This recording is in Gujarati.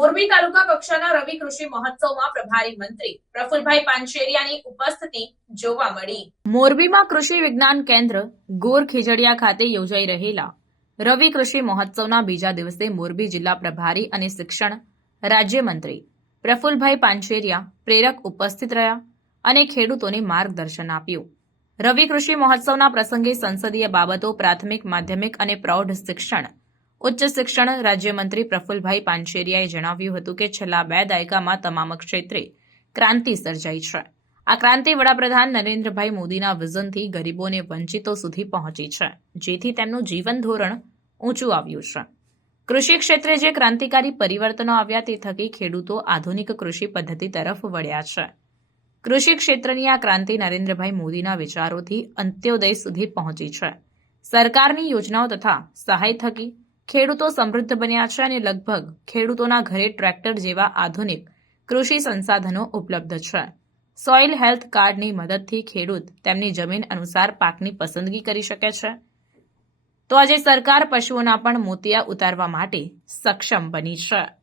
મોરબી તાલુકા કક્ષાના રવિ કૃષિ મહોત્સવમાં પ્રભારી મંત્રી પ્રફુલભાઈ પાનશેરિયાની ઉપસ્થિતિ જોવા મળી. મોરબીમાં કૃષિ વિજ્ઞાન કેન્દ્ર ગોર ખીજડીયા ખાતે યોજાઈ રહેલા રવિ કૃષિ મહોત્સવના બીજા દિવસે મોરબી જિલ્લા પ્રભારી અને શિક્ષણ રાજ્યમંત્રી પ્રફુલભાઈ પાનશેરિયા પ્રેરક ઉપસ્થિત રહ્યા અને ખેડૂતોને માર્ગદર્શન આપ્યું. રવિ કૃષિ મહોત્સવના પ્રસંગે સંસદીય બાબતો પ્રાથમિક, માધ્યમિક અને પ્રૌઢ શિક્ષણ ઉચ્ચ શિક્ષણ રાજ્યમંત્રી પ્રફુલભાઈ પાનશેરિયાએ જણાવ્યું હતું કે છેલ્લા બે દાયકામાં તમામ ક્ષેત્રે ક્રાંતિ સર્જાઈ છે. આ ક્રાંતિ વડાપ્રધાન નરેન્દ્રભાઈ મોદીના વિઝનથી ગરીબોને વંચિતો સુધી પહોંચી છે, જેથી તેમનું જીવન ધોરણ ઊંચું આવ્યું છે. કૃષિ ક્ષેત્રે જે ક્રાંતિકારી પરિવર્તનો આવ્યા તે થકી ખેડૂતો આધુનિક કૃષિ પદ્ધતિ તરફ વળ્યા છે. કૃષિ ક્ષેત્રની આ ક્રાંતિ નરેન્દ્રભાઈ મોદીના વિચારોથી અંત્યોદય સુધી પહોંચી છે. સરકારની યોજનાઓ તથા સહાય થકી ખેડૂતો સમૃદ્ધ બન્યા છે અને લગભગ ખેડૂતોના ઘરે ટ્રેક્ટર જેવા આધુનિક કૃષિ સંસાધનો ઉપલબ્ધ છે. સોઇલ હેલ્થ કાર્ડની મદદથી ખેડૂત તેમની જમીન અનુસાર પાકની પસંદગી કરી શકે છે. તો આજે સરકાર પશુઓના પણ મોતિયા ઉતારવા માટે સક્ષમ બની છે.